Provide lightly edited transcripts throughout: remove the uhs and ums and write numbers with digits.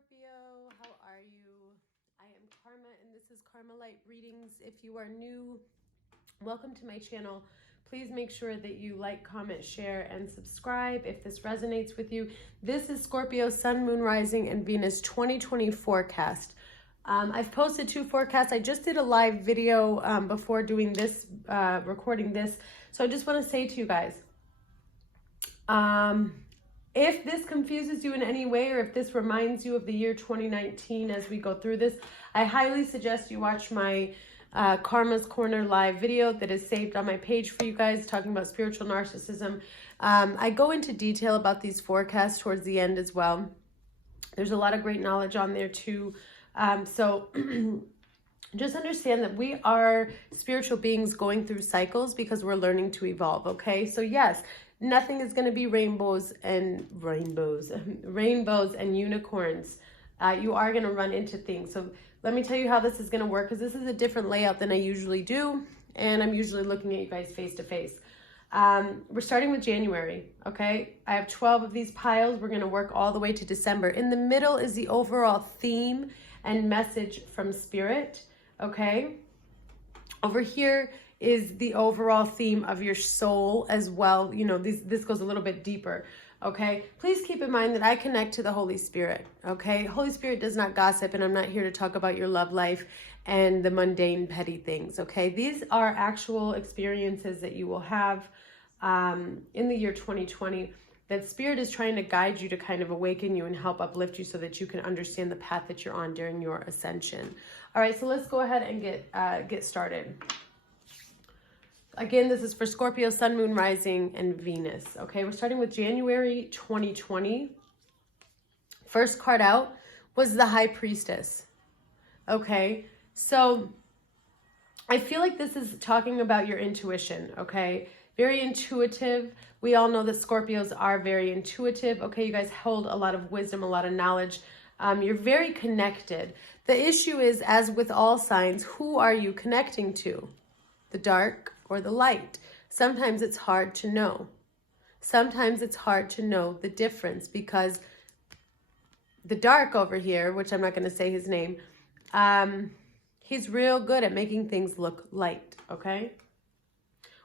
Scorpio, how are you? I am Karma and this is Karma Light Readings. If you are new, welcome to my channel. Please make sure that you like, comment, share, and subscribe if this resonates with you. This is Scorpio Sun, Moon, Rising, and Venus 2020 forecast. I've posted 2 forecasts. I just did a live video before doing this, recording this. So I just want to say to you guys, if this confuses you in any way, or if this reminds you of the year 2019 as we go through this, I highly suggest you watch my Karma's Corner live video that is saved on my page for you guys, talking about spiritual narcissism. I go into detail about these forecasts towards the end as well. There's a lot of great knowledge on there too. So just understand that we are spiritual beings going through cycles because we're learning to evolve, okay? So yes, nothing is going to be rainbows and unicorns. You are going to run into things. So let me tell you how this is going to work, because this is a different layout than I usually do. And I'm usually looking at you guys face to face. We're starting with January, okay? I have 12 of these piles. We're going to work all the way to December. In the middle is the overall theme and message from Spirit, okay? Over here is the overall theme of your soul as well. You know, this goes a little bit deeper, okay? Please keep in mind that I connect to the Holy Spirit, okay? Holy Spirit does not gossip, and I'm not here to talk about your love life and the mundane, petty things, okay? These are actual experiences that you will have in the year 2020 that Spirit is trying to guide you to kind of awaken you and help uplift you so that you can understand the path that you're on during your ascension. All right, so let's go ahead and get started. Again, this is for Scorpio, Sun, Moon, Rising, and Venus. Okay, we're starting with January 2020. First card out was the High Priestess. Okay, so I feel like this is talking about your intuition, okay? Very intuitive. We all know that Scorpios are very intuitive. Okay, you guys hold a lot of wisdom, a lot of knowledge. You're very connected. The issue is, as with all signs, who are you connecting to? The dark or the light? Sometimes it's hard to know. Sometimes it's hard to know the difference, because the dark over here, which I'm not going to say his name, he's real good at making things look light, okay?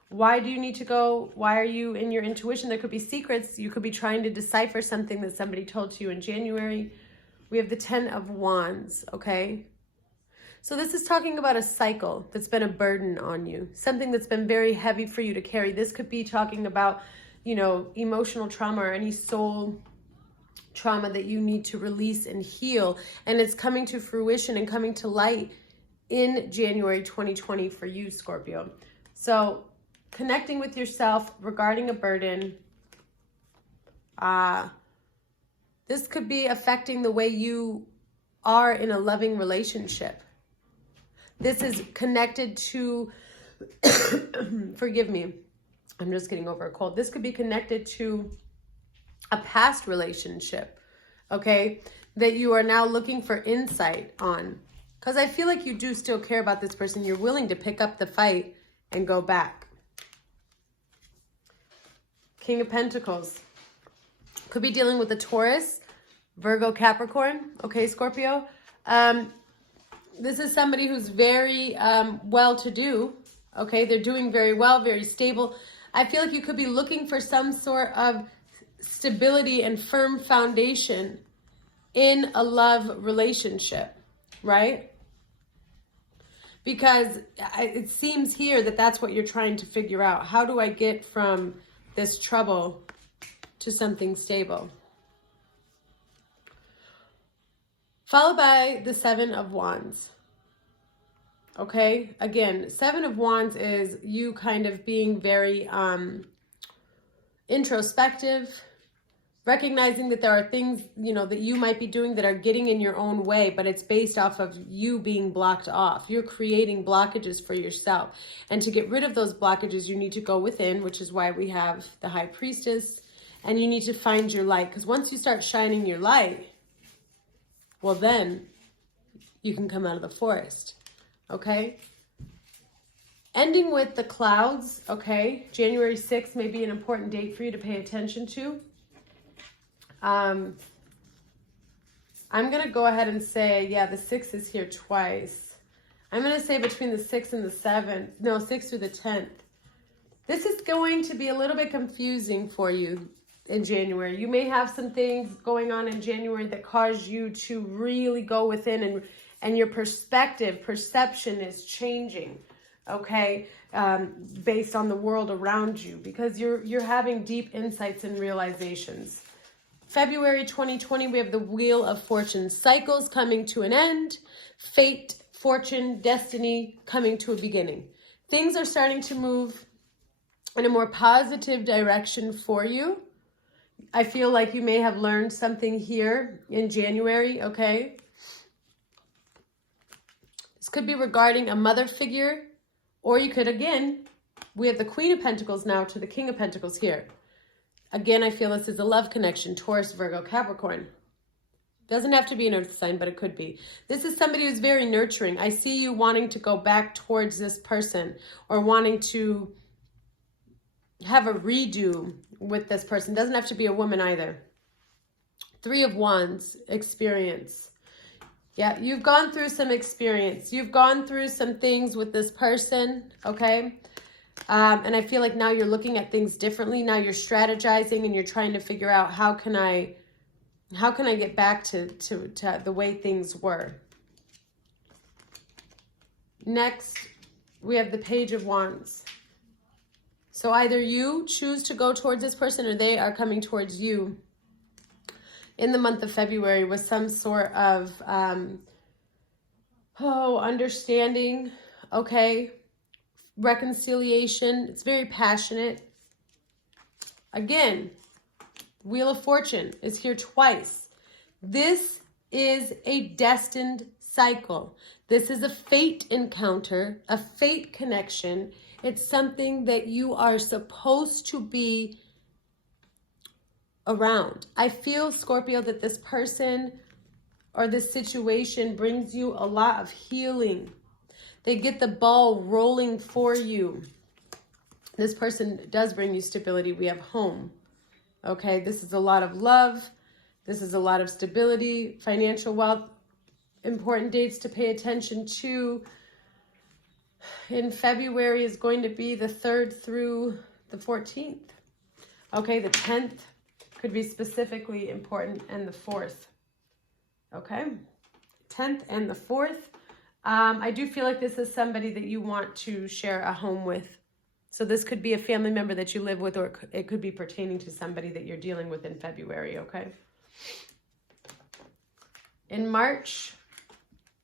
Why do you need to go? Why are you in your intuition? There could be secrets. You could be trying to decipher something that somebody told to you in January. We have the 10 of Wands, okay? So this is talking about a cycle that's been a burden on you, something that's been very heavy for you to carry. This could be talking about, you know, emotional trauma or any soul trauma that you need to release and heal. And it's coming to fruition and coming to light in January 2020 for you, Scorpio. So connecting with yourself regarding a burden. This could be affecting the way you are in a loving relationship. This is connected to, forgive me, I'm just getting over a cold. This could be connected to a past relationship, okay, that you are now looking for insight on. Because I feel like you do still care about this person. You're willing to pick up the fight and go back. King of Pentacles. Could be dealing with a Taurus, Virgo, Capricorn. Okay, Scorpio. This is somebody who's very well-to-do. Okay, they're doing very well, very stable. I feel like you could be looking for some sort of stability and firm foundation in a love relationship, right? Because it seems here that that's what you're trying to figure out. How do I get from this trouble to something stable? Followed by the 7 of Wands. Okay, again, 7 of Wands is you kind of being very introspective, recognizing that there are things, you know, that you might be doing that are getting in your own way, but it's based off of you being blocked off. You're creating blockages for yourself. And to get rid of those blockages, you need to go within, which is why we have the High Priestess, and you need to find your light. Because once you start shining your light, well, then you can come out of the forest, okay? Ending with the clouds, okay? January 6th may be an important date for you to pay attention to. I'm going to go ahead and say, yeah, the 6 is here twice. I'm going to say between the 6th and the 7th. No, 6th through the 10th. This is going to be a little bit confusing for you in January. You may have some things going on in January that cause you to really go within, and your perception is changing, okay, based on the world around you, because you're having deep insights and realizations. February 2020, we have the Wheel of Fortune. Cycles coming to an end. Fate, fortune, destiny coming to a beginning. Things are starting to move in a more positive direction for you. I feel like you may have learned something here in January, okay? This could be regarding a mother figure, or you could, again, we have the Queen of Pentacles now to the King of Pentacles here. Again, I feel this is a love connection, Taurus, Virgo, Capricorn. Doesn't have to be an earth sign, but it could be. This is somebody who's very nurturing. I see you wanting to go back towards this person, or wanting to have a redo with this person. Doesn't have to be a woman either. 3 of Wands, experience. Yeah, you've gone through some experience. You've gone through some things with this person, okay? And I feel like now you're looking at things differently. Now you're strategizing and you're trying to figure out how can I get back to the way things were. Next, we have the Page of Wands. So either you choose to go towards this person, or they are coming towards you in the month of February with some sort of understanding, okay? Reconciliation. It's very passionate. Again, Wheel of Fortune is here twice. This is a destined cycle. This is a fate encounter, a fate connection. It's something that you are supposed to be around. I feel, Scorpio, that this person or this situation brings you a lot of healing. They get the ball rolling for you. This person does bring you stability. We have home. Okay, this is a lot of love. This is a lot of stability, financial wealth. Important dates to pay attention to in February is going to be the 3rd through the 14th. Okay, the 10th could be specifically important, and the 4th. Okay, 10th and the 4th. I do feel like this is somebody that you want to share a home with. So this could be a family member that you live with, or it could be pertaining to somebody that you're dealing with in February, okay? In March,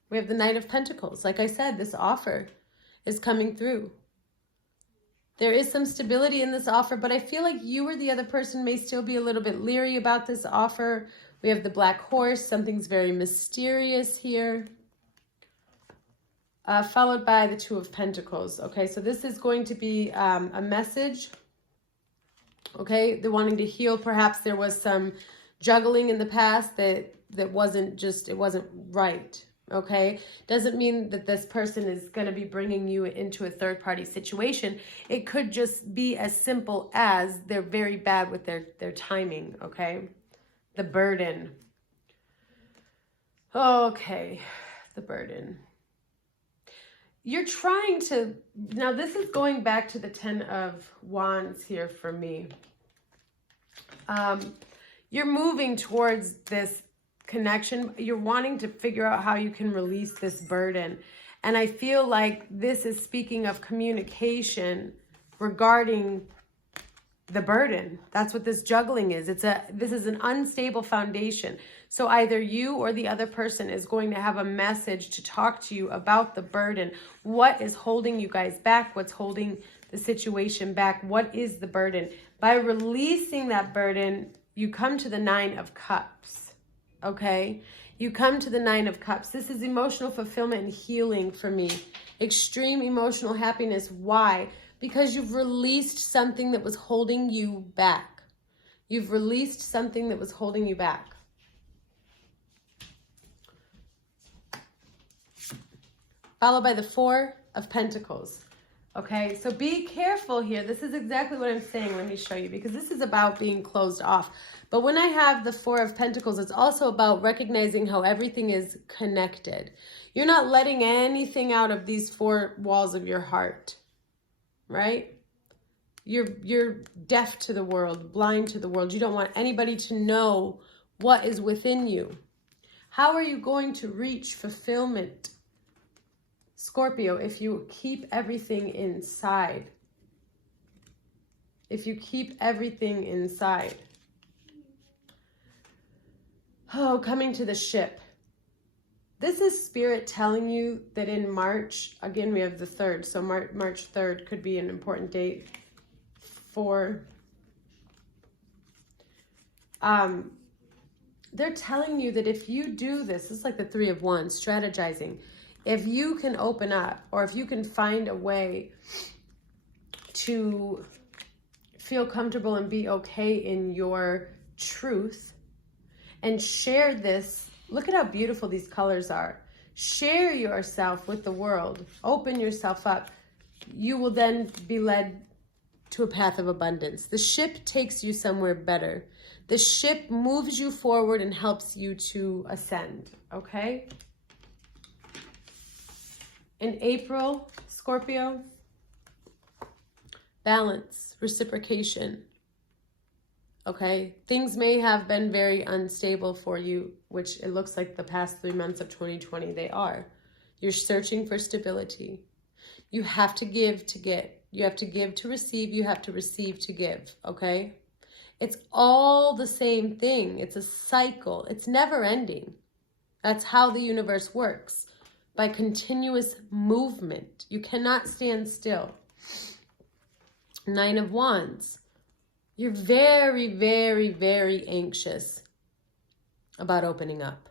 we have the Knight of Pentacles. Like I said, this offer is coming through. There is some stability in this offer, but I feel like you or the other person may still be a little bit leery about this offer. We have the Black Horse. Something's very mysterious here. Followed by the 2 of Pentacles. Okay, so this is going to be a message. Okay, they're wanting to heal. Perhaps there was some juggling in the past that wasn't it wasn't right. Okay, doesn't mean that this person is going to be bringing you into a third-party situation. It could just be as simple as they're very bad with their timing. Okay, the burden. Okay, the burden. You're trying to, now this is going back to the 10 of Wands here for me. You're moving towards this connection. You're wanting to figure out how you can release this burden. And I feel like this is speaking of communication regarding the burden. That's what this juggling is. This is an unstable foundation. So either you or the other person is going to have a message to talk to you about the burden. What is holding you guys back? What's holding the situation back? What is the burden? By releasing that burden, you come to the 9 of Cups. Okay? You come to the 9 of Cups. This is emotional fulfillment and healing for me. Extreme emotional happiness. Why? Because you've released something that was holding you back. You've released something that was holding you back. Followed by the 4 of Pentacles. Okay, so be careful here. This is exactly what I'm saying. Let me show you, because this is about being closed off. But when I have the Four of Pentacles, it's also about recognizing how everything is connected. You're not letting anything out of these four walls of your heart, right? You're deaf to the world, blind to the world. You don't want anybody to know what is within you. How are you going to reach fulfillment, Scorpio, if you keep everything inside? If you keep everything inside. Oh, coming to the ship. This is Spirit telling you that in March, again, we have the 3rd. So March 3rd could be an important date for... they're telling you that if you do this is like the 3 of Wands, strategizing. If you can open up, or if you can find a way to feel comfortable and be okay in your truth and share this, look at how beautiful these colors are. Share yourself with the world. Open yourself up. You will then be led to a path of abundance. The ship takes you somewhere better. The ship moves you forward and helps you to ascend, okay? In April, Scorpio, balance, reciprocation, okay? Things may have been very unstable for you, which it looks like the past 3 months of 2020 they are. You're searching for stability. You have to give to get. You have to give to receive. You have to receive to give, okay? It's all the same thing. It's a cycle. It's never ending. That's how the universe works, by continuous movement. You cannot stand still. 9 of Wands. You're very, very, very anxious about opening up.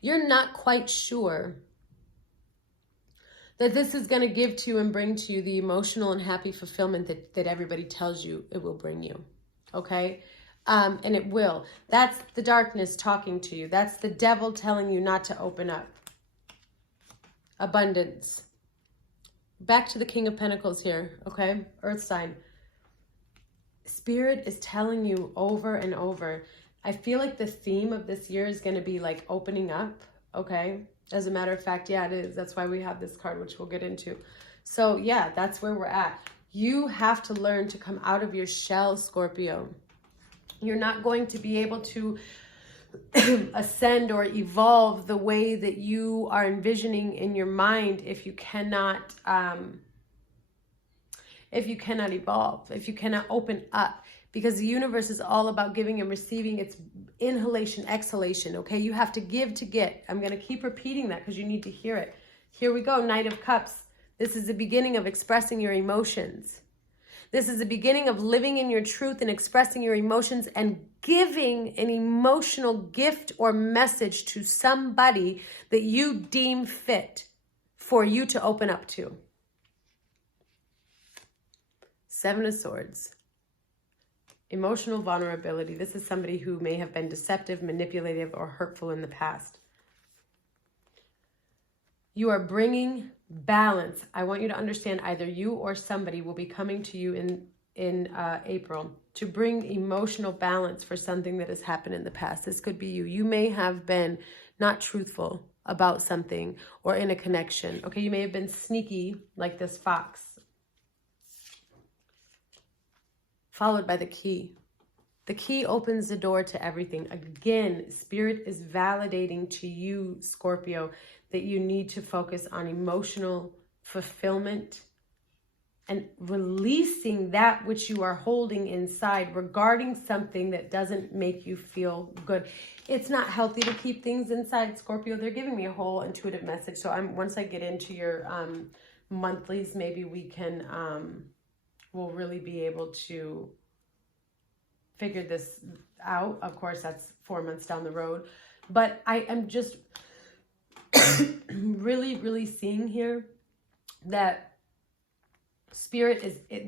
You're not quite sure that this is going to give to you and bring to you the emotional and happy fulfillment that everybody tells you it will bring you, okay? And it will. That's the darkness talking to you. That's the devil telling you not to open up. Abundance. Back to the King of Pentacles here, okay? Earth sign. Spirit is telling you over and over. I feel like the theme of this year is going to be like opening up, okay? As a matter of fact, yeah, it is. That's why we have this card, which we'll get into. So yeah, that's where we're at. You have to learn to come out of your shell, Scorpio. You're not going to be able to ascend or evolve the way that you are envisioning in your mind if you cannot evolve, if you cannot open up. Because the universe is all about giving and receiving. It's inhalation, exhalation, okay? You have to give to get. I'm going to keep repeating that because you need to hear it. Here we go, Knight of Cups. This is the beginning of expressing your emotions. This is the beginning of living in your truth and expressing your emotions and giving an emotional gift or message to somebody that you deem fit for you to open up to. 7 of Swords. Emotional vulnerability. This is somebody who may have been deceptive, manipulative, or hurtful in the past. You are bringing balance. I want you to understand either you or somebody will be coming to you in April to bring emotional balance for something that has happened in the past. This could be you. You may have been not truthful about something or in a connection. Okay, you may have been sneaky like this fox. Followed by the key. The key opens the door to everything. Again, Spirit is validating to you, Scorpio, that you need to focus on emotional fulfillment and releasing that which you are holding inside regarding something that doesn't make you feel good. It's not healthy to keep things inside, Scorpio. They're giving me a whole intuitive message. So once I get into your monthlies, maybe we can... we'll really be able to figure this out. Of course, that's 4 months down the road. But I am just really, really seeing here that Spirit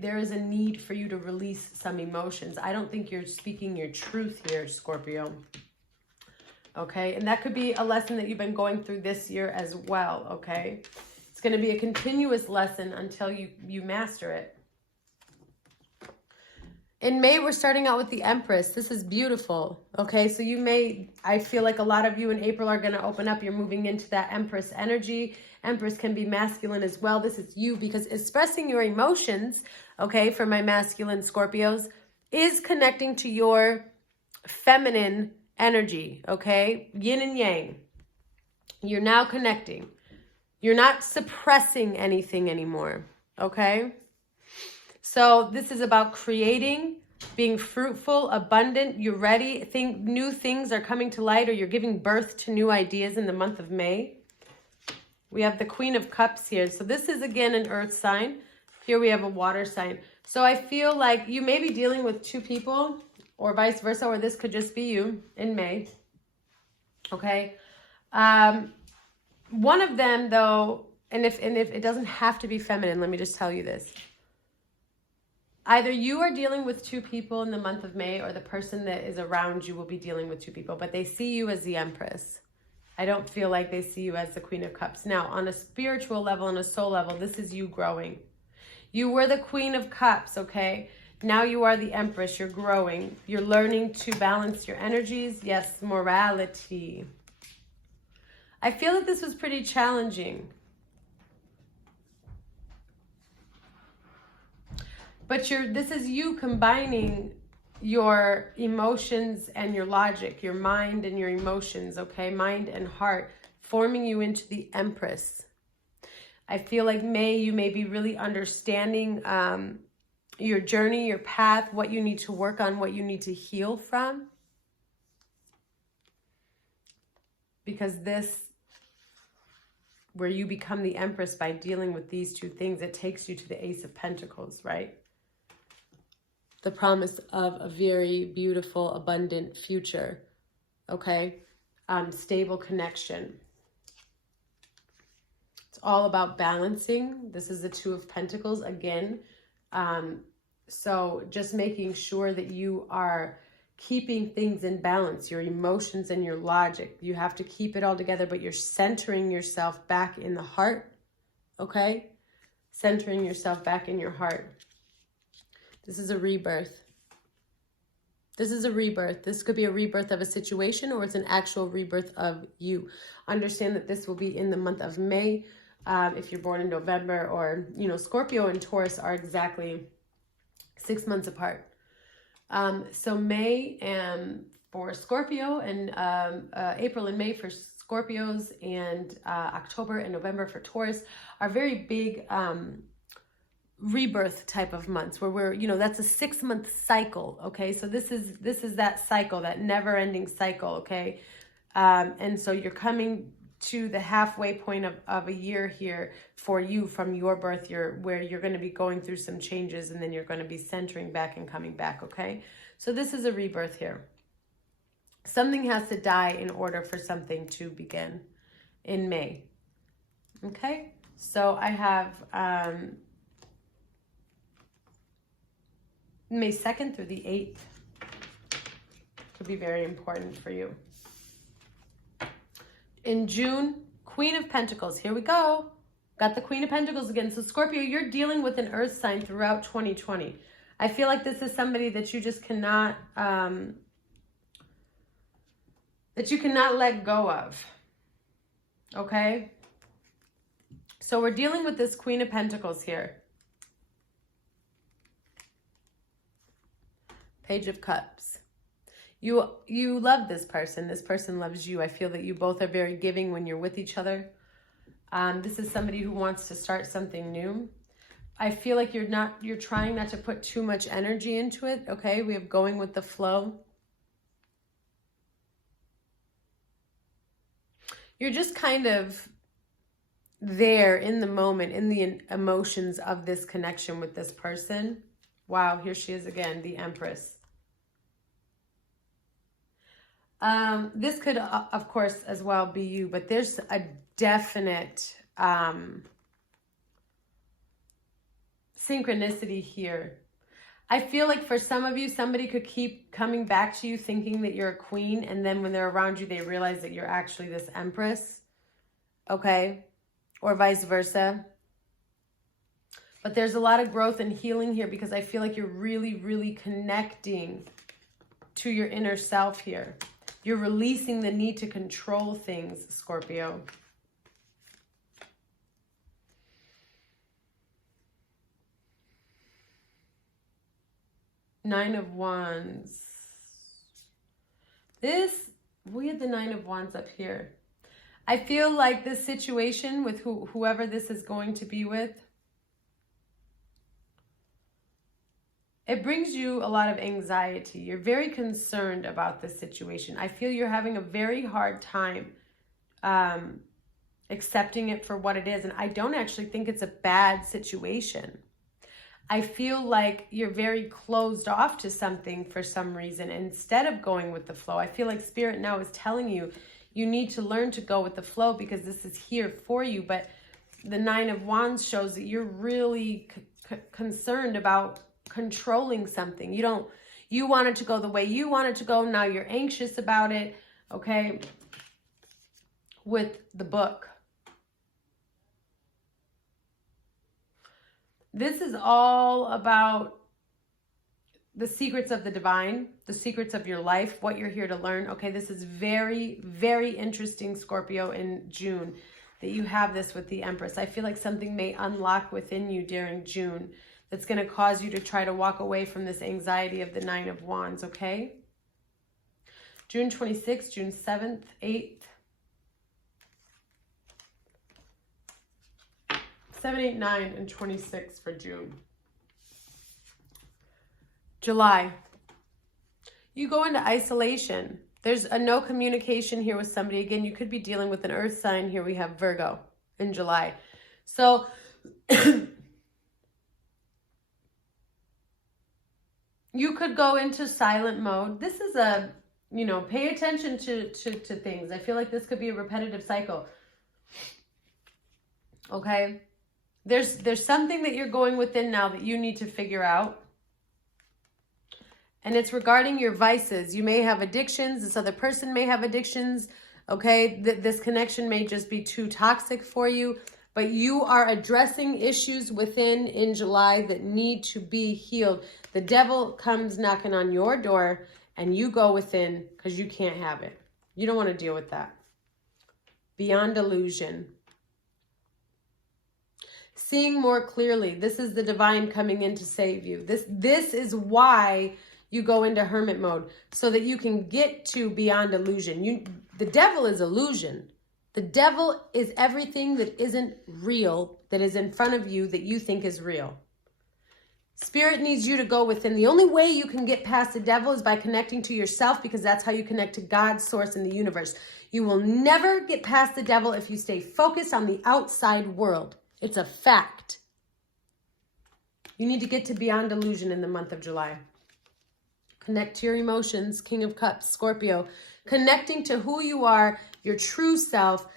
there is a need for you to release some emotions. I don't think you're speaking your truth here, Scorpio. Okay, and that could be a lesson that you've been going through this year as well, okay? It's going to be a continuous lesson until you master it. In May, we're starting out with the Empress. This is beautiful. Okay, so I feel like a lot of you in April are going to open up. You're moving into that Empress energy. Empress can be masculine as well. This is you, because expressing your emotions, okay, for my masculine Scorpios, is connecting to your feminine energy, okay? Yin and yang. You're now connecting. You're not suppressing anything anymore, okay? So this is about creating, being fruitful, abundant. You're ready. New things are coming to light, or you're giving birth to new ideas in the month of May. We have the Queen of Cups here. So this is, again, an earth sign. Here we have a water sign. So I feel like you may be dealing with two people, or vice versa, or this could just be you in May. Okay. One of them, though, and if it doesn't have to be feminine, let me just tell you this. Either you are dealing with two people in the month of May, or the person that is around you will be dealing with two people, but they see you as the Empress. I don't feel like they see you as the Queen of Cups. Now, on a spiritual level, on a soul level, this is you growing. You were the Queen of Cups, okay? Now you are the Empress. You're growing. You're learning to balance your energies. Yes, morality. I feel that this was pretty challenging. But this is you combining your emotions and your logic, your mind and your emotions, okay? Mind and heart, forming you into the Empress. I feel like May, you may be really understanding your journey, your path, what you need to work on, what you need to heal from. Because where you become the Empress by dealing with these two things, it takes you to the Ace of Pentacles, right? The promise of a very beautiful, abundant future, okay? Stable connection. It's all about balancing. This is the Two of Pentacles again. So just making sure that you are keeping things in balance, your emotions and your logic. You have to keep it all together, but you're centering yourself back in the heart, okay? Centering yourself back in your heart. This is a rebirth. This is a rebirth. This could be a rebirth of a situation, or it's an actual rebirth of you. Understand that this will be in the month of May. If you're born in November, or, Scorpio and Taurus are exactly 6 months apart. So May for Scorpio, and April and May for Scorpios, and October and November for Taurus are very big rebirth type of months, where that's a 6-month cycle, okay? So this is that cycle, that never-ending cycle, okay? And so you're coming to the halfway point of a year here for you from your birth year, where you're going to be going through some changes, and then you're going to be centering back and coming back, okay? So this is a rebirth here. Something has to die in order for something to begin in May, okay? So I have May 2nd through the 8th could be very important for you. In June, Queen of Pentacles. Here we go. Got the Queen of Pentacles again. So Scorpio, you're dealing with an earth sign throughout 2020. I feel like this is somebody that you just cannot, let go of. Okay? So we're dealing with this Queen of Pentacles here. Page of Cups. You love this person. This person loves you. I feel that you both are very giving when you're with each other. This is somebody who wants to start something new. I feel like you're trying not to put too much energy into it. Okay, we have going with the flow. You're just kind of there in the moment, in the emotions of this connection with this person. Wow, here she is again, the Empress. This could, of course, as well be you, but there's a definite synchronicity here. I feel like for some of you, somebody could keep coming back to you thinking that you're a queen, and then when they're around you, they realize that you're actually this Empress, okay? or vice versa. But there's a lot of growth and healing here because I feel like you're really, really connecting to your inner self here. You're releasing the need to control things, Scorpio. Nine of Wands. We had the Nine of Wands up here. I feel like this situation with whoever this is going to be with, it brings you a lot of anxiety. You're very concerned about this situation. I feel you're having a very hard time accepting it for what it is. And I don't actually think it's a bad situation. I feel like you're very closed off to something for some reason instead of going with the flow. I feel like Spirit now is telling you, you need to learn to go with the flow because this is here for you. But the Nine of Wands shows that you're really concerned about controlling something. You want it to go the way you want it to go. Now you're anxious about it. Okay. With the book. This is all about the secrets of the divine, the secrets of your life, what you're here to learn. Okay, this is very, very interesting, Scorpio, in June, that you have this with the Empress. I feel like something may unlock within you during June that's going to cause you to try to walk away from this anxiety of the Nine of Wands, okay? June 26th, June 7th, 8th. 7, 8, 9, and 26 for June. July. You go into isolation. There's a no communication here with somebody. Again, you could be dealing with an earth sign. Here we have Virgo in July. So you could go into silent mode. This is a, pay attention to things. I feel like this could be a repetitive cycle. Okay? There's something that you're going within now that you need to figure out. And it's regarding your vices. You may have addictions. This other person may have addictions. Okay? This connection may just be too toxic for you. But you are addressing issues within in July that need to be healed. The devil comes knocking on your door and you go within because you can't have it. You don't want to deal with that. Beyond illusion. Seeing more clearly. This is the divine coming in to save you. This is why you go into hermit mode, so that you can get to beyond illusion. The devil is illusion. The devil is everything that isn't real, that is in front of you that you think is real. Spirit needs you to go within. The only way you can get past the devil is by connecting to yourself, because that's how you connect to God's source in the universe. You will never get past the devil if you stay focused on the outside world. It's a fact. You need to get to beyond illusion in the month of July. Connect to your emotions, King of Cups, Scorpio. Connecting to who you are, your true self,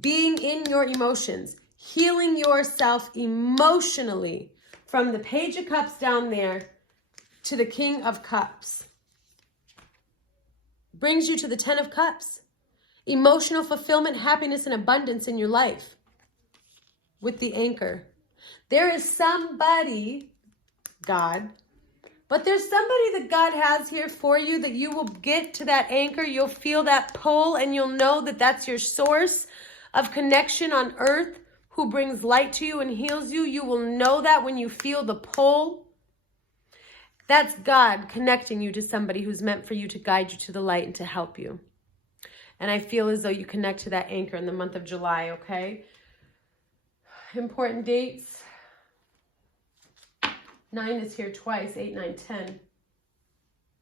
being in your emotions, healing yourself emotionally from the Page of Cups down there to the King of Cups. Brings you to the 10 of Cups. Emotional fulfillment, happiness, and abundance in your life. With the anchor. There is somebody, God, but there's somebody that God has here for you that you will get to that anchor. You'll feel that pull and you'll know that that's your source of connection on earth who brings light to you and heals you. You will know that when you feel the pull. That's God connecting you to somebody who's meant for you to guide you to the light and to help you. And I feel as though you connect to that anchor in the month of July, okay? Important dates. 9 is here twice, 8, 9, 10.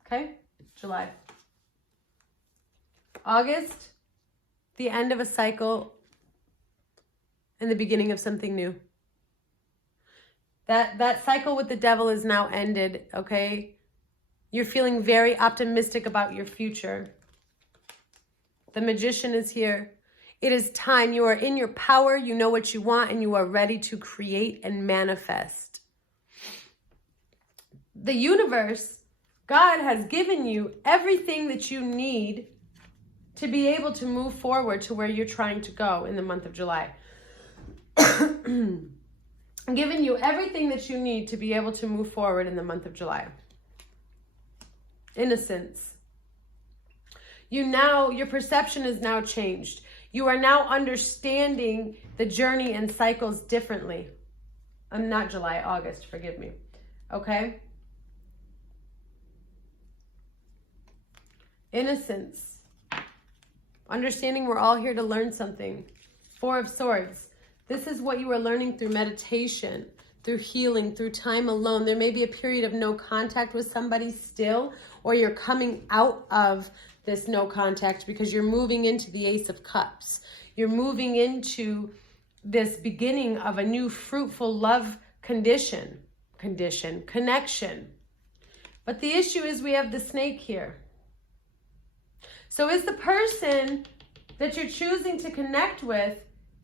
Okay? July. August, the end of a cycle and the beginning of something new. That cycle with the devil is now ended, okay? You're feeling very optimistic about your future. The Magician is here. It is time. You are in your power. You know what you want, and you are ready to create and manifest. The universe, God has given you everything that you need to be able to move forward to where you're trying to go in the month of July. giving you everything that you need to be able to move forward in the month of July. Innocence. Your perception is now changed. You are now understanding the journey and cycles differently. Not July, August, forgive me. Okay? Innocence. Understanding we're all here to learn something. Four of Swords. This is what you are learning through meditation, through healing, through time alone. There may be a period of no contact with somebody still, or you're coming out of this no contact because you're moving into the Ace of Cups. You're moving into this beginning of a new fruitful love connection. But the issue is we have the snake here. So is the person that you're choosing to connect with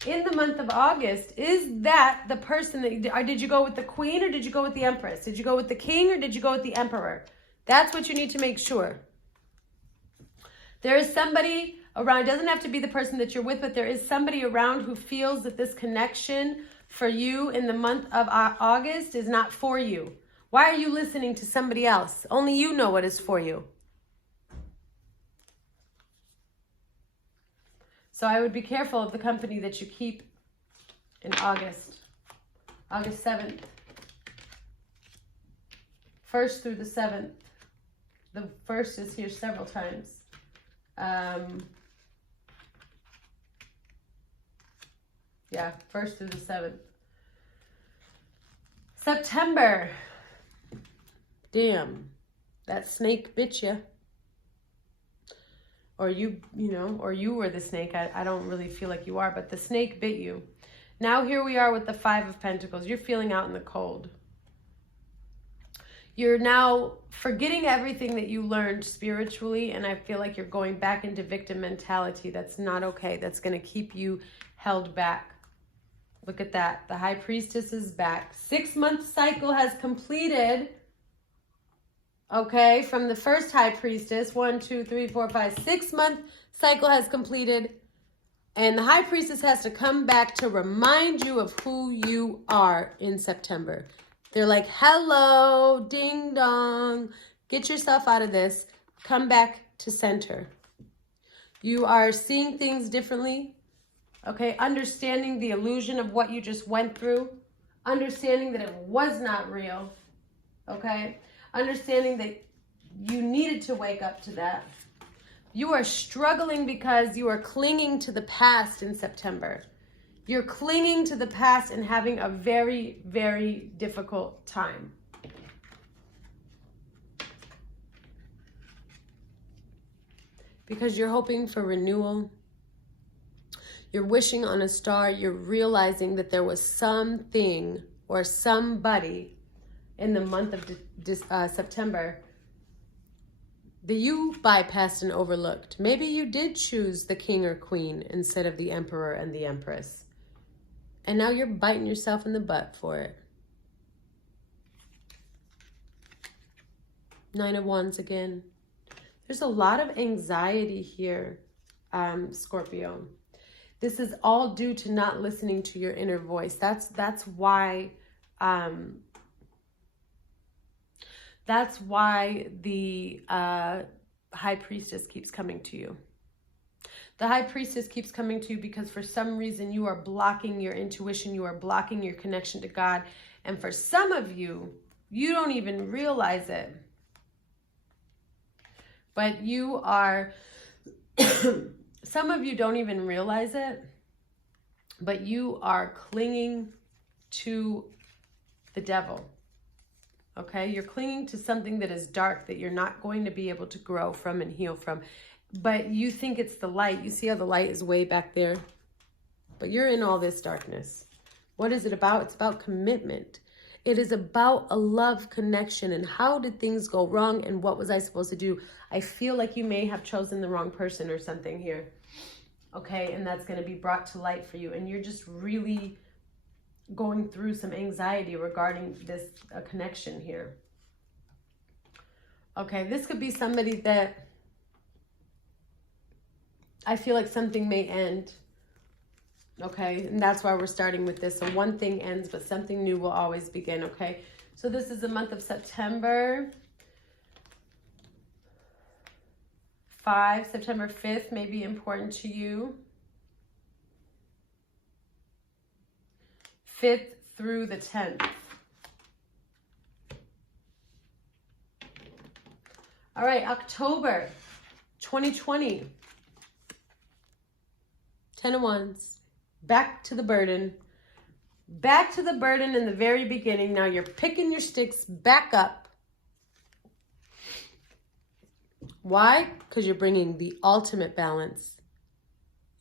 in the month of August, is that the person that, did you go with the Queen or did you go with the Empress? Did you go with the King or did you go with the Emperor? That's what you need to make sure. There is somebody around, it doesn't have to be the person that you're with, but there is somebody around who feels that this connection for you in the month of August is not for you. Why are you listening to somebody else? Only you know what is for you. So I would be careful of the company that you keep in August. August 7th. 1st through the 7th. The 1st is here several times. Yeah, 1st through the 7th. September. Damn. That snake bit you. Or you were the snake. I don't really feel like you are, but the snake bit you. Now here we are with the 5 of Pentacles. You're feeling out in the cold. You're now forgetting everything that you learned spiritually, and I feel like you're going back into victim mentality. That's not okay. That's going to keep you held back. Look at that. The High Priestess is back. 6-month cycle has completed. Okay, from the first High Priestess, 1, 2, 3, 4, 5, 6-month cycle has completed. And the High Priestess has to come back to remind you of who you are in September. They're like, hello, ding dong. Get yourself out of this. Come back to center. You are seeing things differently. Okay, understanding the illusion of what you just went through. Understanding that it was not real. Okay, understanding that you needed to wake up to that. You are struggling because you are clinging to the past in September. You're clinging to the past and having a very, very difficult time. Because you're hoping for renewal. You're wishing on a star. You're realizing that there was something or somebody in the month of September that you bypassed and overlooked. Maybe you did choose the king or queen instead of the emperor and the empress. And now you're biting yourself in the butt for it. 9 of Wands again. There's a lot of anxiety here, Scorpio. This is all due to not listening to your inner voice. That's why the High Priestess keeps coming to you. The High Priestess keeps coming to you because for some reason you are blocking your intuition. You are blocking your connection to God. And for some of you, you don't even realize it. But you are, some of you don't even realize it, but you are clinging to the devil. Okay, you're clinging to something that is dark that you're not going to be able to grow from and heal from. But you think it's the light. You see how the light is way back there? But you're in all this darkness. What is it about? It's about commitment. It is about a love connection. And how did things go wrong? And what was I supposed to do? I feel like you may have chosen the wrong person or something here. Okay, and that's going to be brought to light for you. And you're just really going through some anxiety regarding this connection here. Okay, this could be somebody that I feel like something may end. Okay, and that's why we're starting with this. So one thing ends, but something new will always begin, okay? So this is the month of September. September 5th may be important to you. 5th through the 10th. All right, October 2020. 10 of Wands. Back to the burden. Back to the burden in the very beginning. Now you're picking your sticks back up. Why? Because you're bringing the ultimate balance.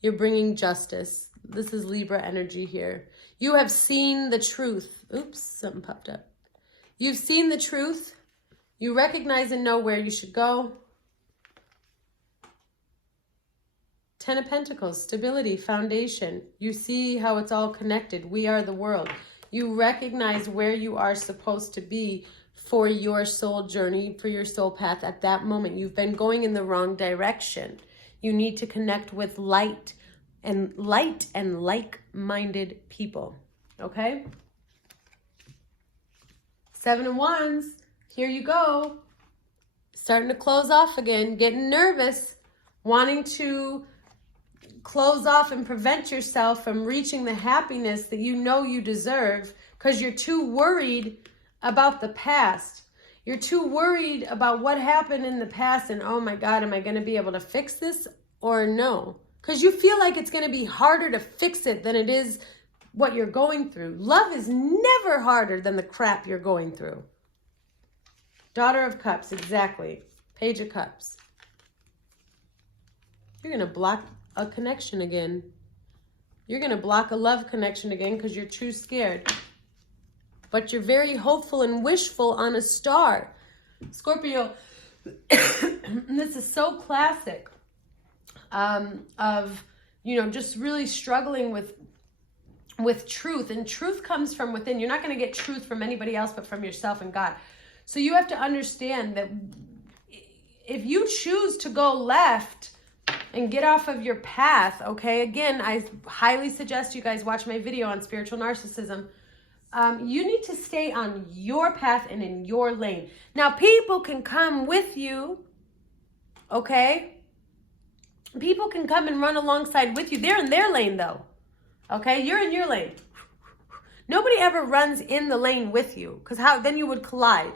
You're bringing justice. This is Libra energy here. You have seen the truth. Oops, something popped up. You've seen the truth. You recognize and know where you should go. 10 of Pentacles, stability, foundation. You see how it's all connected. We are the world. You recognize where you are supposed to be for your soul journey, for your soul path at that moment. You've been going in the wrong direction. You need to connect with light and like-minded people. Okay? 7 of Wands. Here you go. Starting to close off again, getting nervous, wanting to close off and prevent yourself from reaching the happiness that you know you deserve because you're too worried about the past. You're too worried about what happened in the past and, oh my God, am I going to be able to fix this or no? Because you feel like it's going to be harder to fix it than it is what you're going through. Love is never harder than the crap you're going through. Daughter of Cups, exactly. Page of Cups. You're going to block a connection again. You're going to block a love connection again because you're too scared. But you're very hopeful and wishful on a star. Scorpio, this is so classic of, you know, just really struggling with truth. And truth comes from within. You're not going to get truth from anybody else but from yourself and God. So you have to understand that if you choose to go left and get off of your path, okay, again, I highly suggest you guys watch my video on spiritual narcissism. You need to stay on your path and in your lane. Now, people can come with you, okay? People can come and run alongside with you. They're in their lane, though, okay? You're in your lane. Nobody ever runs in the lane with you because then you would collide.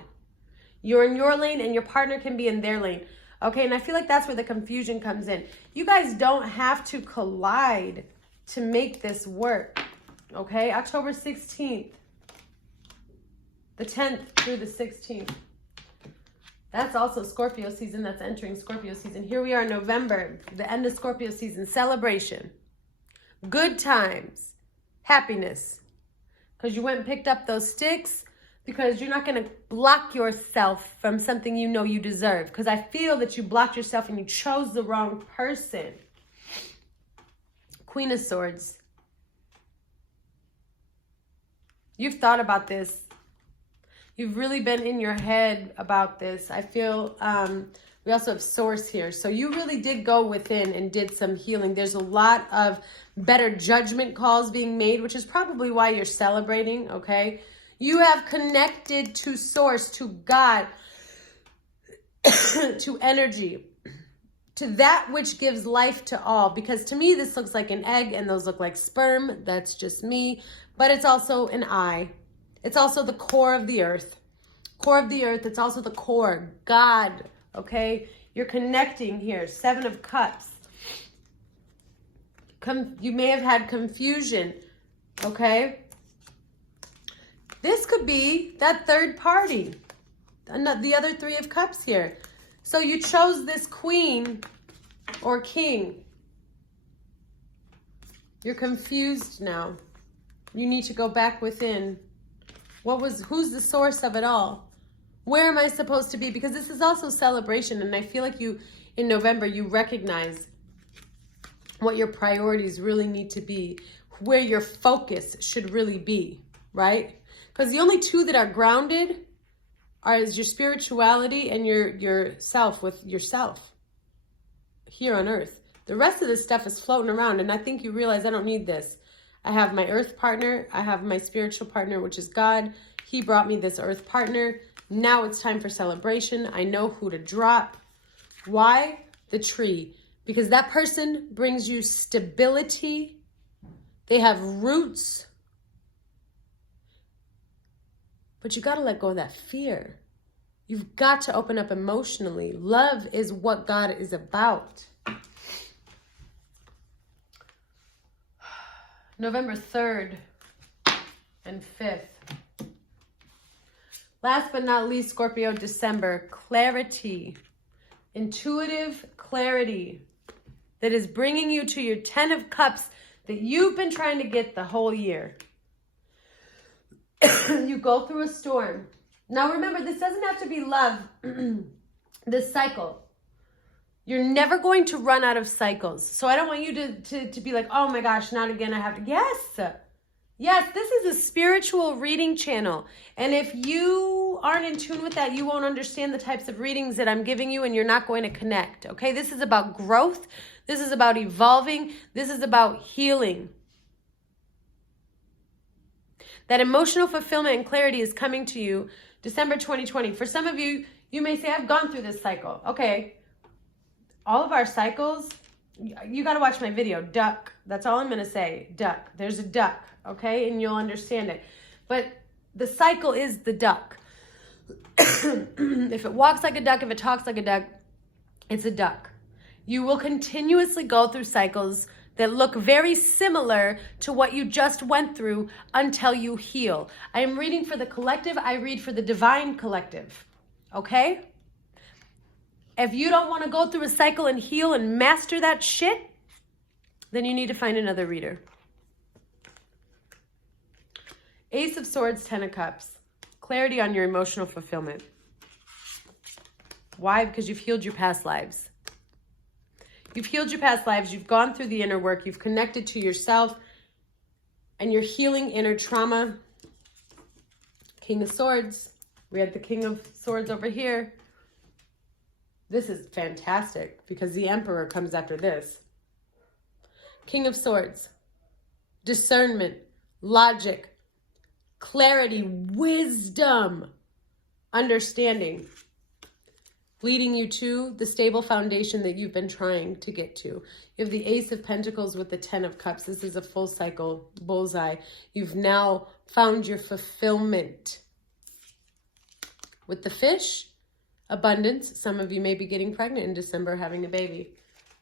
You're in your lane and your partner can be in their lane, okay? And I feel like that's where the confusion comes in. You guys don't have to collide to make this work, okay? October 16th. The 10th through the 16th. That's also Scorpio season. That's entering Scorpio season. Here we are in November, the end of Scorpio season. Celebration. Good times. Happiness. Because you went and picked up those sticks. Because you're not going to block yourself from something you know you deserve. Because I feel that you blocked yourself and you chose the wrong person. Queen of Swords. You've thought about this. You've really been in your head about this. I feel we also have Source here. So you really did go within and did some healing. There's a lot of better judgment calls being made, which is probably why you're celebrating, okay? You have connected to Source, to God, to energy, to that which gives life to all. Because to me, this looks like an egg and those look like sperm. That's just me. But it's also an eye. It's also the core of the earth. Core of the earth. It's also the core. God. Okay? You're connecting here. 7 of Cups. You may have had confusion. Okay? This could be that third party. The other 3 of Cups here. So you chose this queen or king. You're confused now. You need to go back within. Who's the source of it all? Where am I supposed to be? Because this is also celebration. And I feel like in November, you recognize what your priorities really need to be. Where your focus should really be, right? Because the only 2 that are grounded is your spirituality and your self with yourself here on earth. The rest of this stuff is floating around. And I think you realize I don't need this. I have my earth partner. I have my spiritual partner, which is God. He brought me this earth partner. Now it's time for celebration. I know who to drop. Why? The tree. Because that person brings you stability. They have roots. But you got to let go of that fear. You've got to open up emotionally. Love is what God is about. November 3rd and 5th. Last but not least, Scorpio, December. Clarity. Intuitive clarity that is bringing you to your 10 of Cups that you've been trying to get the whole year. You go through a storm. Now remember, this doesn't have to be love. This cycle. You're never going to run out of cycles. So I don't want you to be like, oh my gosh, not again. I have to. Yes, this is a spiritual reading channel. And if you aren't in tune with that, you won't understand the types of readings that I'm giving you and you're not going to connect. Okay, this is about growth. This is about evolving. This is about healing. That emotional fulfillment and clarity is coming to you December 2020. For some of you, you may say, I've gone through this cycle. Okay. All of our cycles, you got to watch my video, duck. That's all I'm going to say, duck. There's a duck, okay? And you'll understand it. But the cycle is the duck. If it walks like a duck, if it talks like a duck, it's a duck. You will continuously go through cycles that look very similar to what you just went through until you heal. I am reading for the collective. I read for the divine collective, okay? If you don't want to go through a cycle and heal and master that shit, then you need to find another reader. Ace of Swords, 10 of Cups. Clarity on your emotional fulfillment. Why? Because you've healed your past lives. You've healed your past lives. You've gone through the inner work. You've connected to yourself. And you're healing inner trauma. King of Swords. We had the King of Swords over here. This is fantastic because the Emperor comes after this. King of Swords. Discernment. Logic. Clarity. Wisdom. Understanding. Leading you to the stable foundation that you've been trying to get to. You have the Ace of Pentacles with the 10 of Cups. This is a full cycle bullseye. You've now found your fulfillment. With the Fish, abundance. Some of you may be getting pregnant in December, having a baby.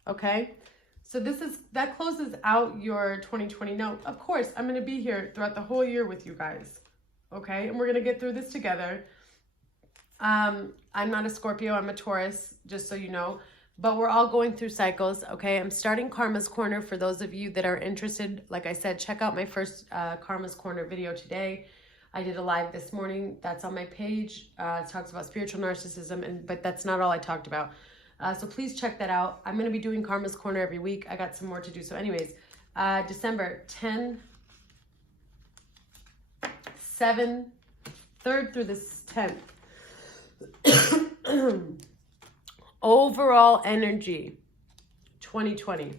Okay? So that closes out your 2020. Now, of course, I'm going to be here throughout the whole year with you guys. Okay? And we're going to get through this together. I'm not a Scorpio, I'm a Taurus, just so you know, but we're all going through cycles, okay? I'm starting Karma's Corner. For those of you that are interested, like I said, check out my first Karma's Corner video today. I did a live this morning. That's on my page. It talks about spiritual narcissism, but that's not all I talked about. So please check that out. I'm going to be doing Karma's Corner every week. I got some more to do. So anyways, December 10, 7, 3rd through the 10th. Overall energy 2020.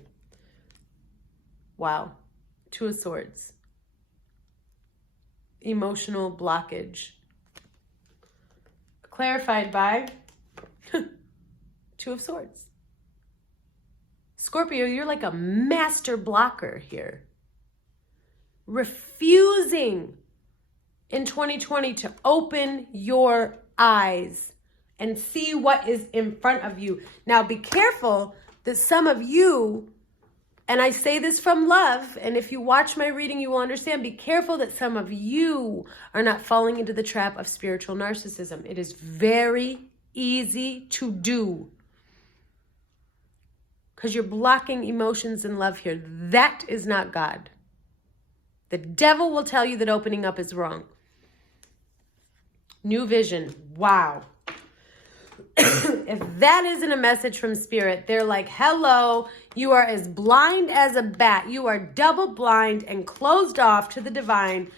Wow. 2 of Swords. Emotional blockage. Clarified by 2 of Swords. Scorpio, you're like a master blocker here. Refusing in 2020 to open your eyes and see what is in front of you. Now, be careful that some of you, and I say this from love, and if you watch my reading, you will understand, be careful that some of you are not falling into the trap of spiritual narcissism. It is very easy to do because you're blocking emotions and love here. That is not God. The devil will tell you that opening up is wrong. New vision. Wow. If that isn't a message from Spirit, they're like, hello, you are as blind as a bat. You are double blind and closed off to the divine.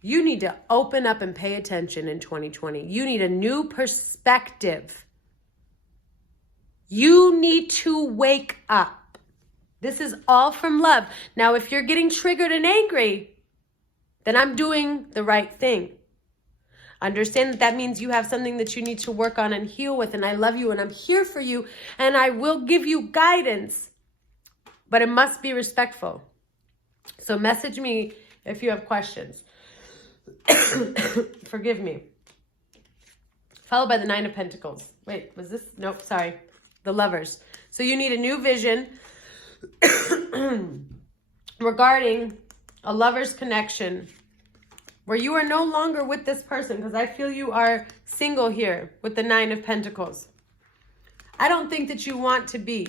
You need to open up and pay attention in 2020. You need a new perspective. You need to wake up. This is all from love. Now, if you're getting triggered and angry, then I'm doing the right thing. Understand that that means you have something that you need to work on and heal with, and I love you, and I'm here for you, and I will give you guidance, but it must be respectful. So message me if you have questions. Forgive me. Followed by the 9 of Pentacles. Wait, was this? Nope, sorry. The Lovers. So you need a new vision regarding a lover's connection where you are no longer with this person, because I feel you are single here with the 9 of Pentacles. I don't think that you want to be,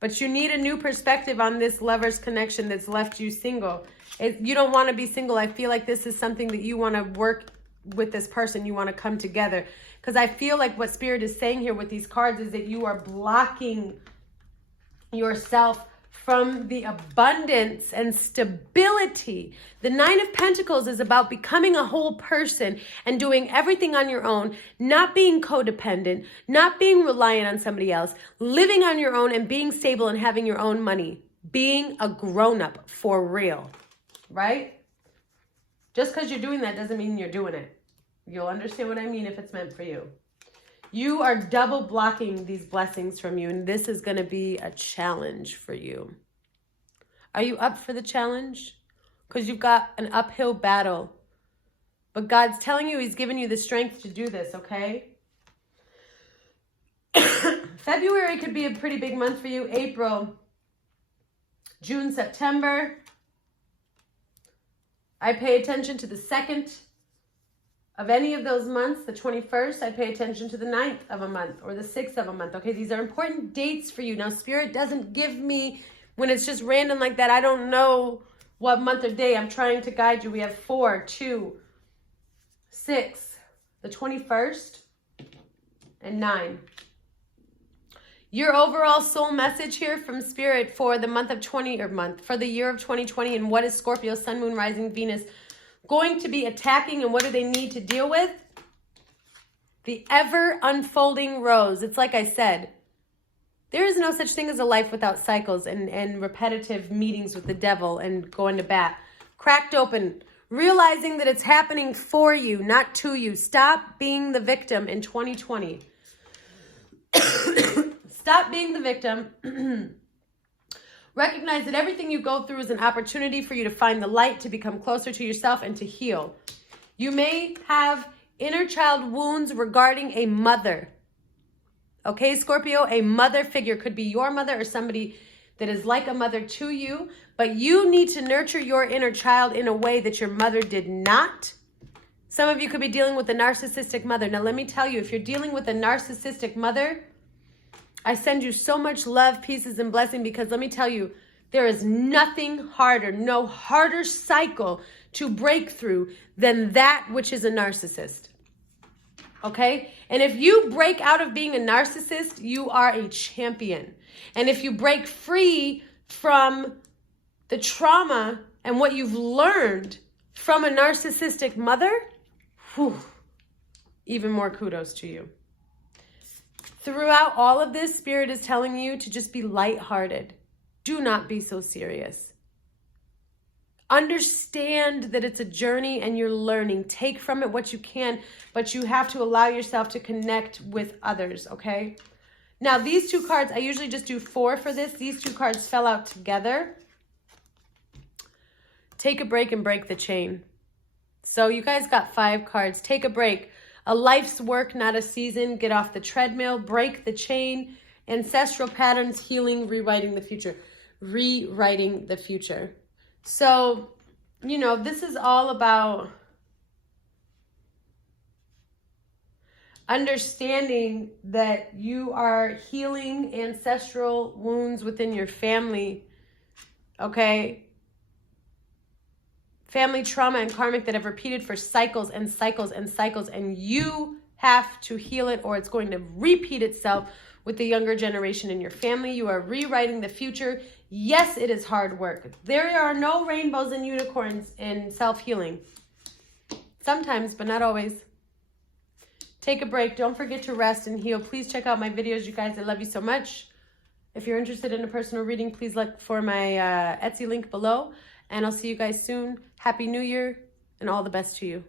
but you need a new perspective on this lover's connection that's left you single. You don't want to be single. I feel like this is something that you want to work with this person. You want to come together, because I feel like what Spirit is saying here with these cards is that you are blocking yourself from the abundance and stability. The 9 of Pentacles is about becoming a whole person and doing everything on your own, not being codependent, not being reliant on somebody else, living on your own and being stable and having your own money, being a grown-up for real, right? Just because you're doing that doesn't mean you're doing it. You'll understand what I mean if it's meant for you. You are double blocking these blessings from you, and this is going to be a challenge for you. Are you up for the challenge? Because you've got an uphill battle. But God's telling you He's given you the strength to do this, okay? February could be a pretty big month for you. April, June, September. I pay attention to the 2nd of any of those months. The 21st, I pay attention to the 9th of a month or the 6th of a month. Okay, these are important dates for you. Now, Spirit doesn't give me, when it's just random like that, I don't know what month or day. I'm trying to guide you. We have 4, 2, 6, the 21st, and 9. Your overall soul message here from Spirit for the month of for the year of 2020, and what is Scorpio, Sun, Moon, Rising, Venus going to be attacking, and what do they need to deal with? The ever unfolding rose. It's like I said, there is no such thing as a life without cycles and repetitive meetings with the devil and going to bat. Cracked open, realizing that it's happening for you, not to you. Stop being the victim in 2020. Stop being the victim. Recognize that everything you go through is an opportunity for you to find the light, to become closer to yourself, and to heal. You may have inner child wounds regarding a mother. Okay, Scorpio, a mother figure could be your mother or somebody that is like a mother to you, but you need to nurture your inner child in a way that your mother did not. Some of you could be dealing with a narcissistic mother. Now, let me tell you, if you're dealing with a narcissistic mother, I send you so much love, pieces, and blessing, because let me tell you, there is nothing harder, no harder cycle to break through than that which is a narcissist. Okay? And if you break out of being a narcissist, you are a champion. And if you break free from the trauma and what you've learned from a narcissistic mother, whew, even more kudos to you. Throughout all of this, Spirit is telling you to just be lighthearted. Do not be so serious. Understand that it's a journey and you're learning. Take from it what you can, but you have to allow yourself to connect with others, okay? Now, these 2 cards, I usually just do 4 for this. These 2 cards fell out together. Take a break and break the chain. So you guys got 5 cards. Take a break. A life's work, not a season. Get off the treadmill. Break the chain. Ancestral patterns, healing, rewriting the future. Rewriting the future. So, you know, this is all about understanding that you are healing ancestral wounds within your family, okay? Family trauma and karmic that have repeated for cycles and cycles and cycles, and you have to heal it or it's going to repeat itself with the younger generation in your family. You are rewriting the future. Yes, it is hard work. There are no rainbows and unicorns in self-healing. Sometimes, but not always. Take a break. Don't forget to rest and heal. Please check out my videos, you guys. I love you so much. If you're interested in a personal reading, please look for my Etsy link below. And I'll see you guys soon. Happy New Year and all the best to you.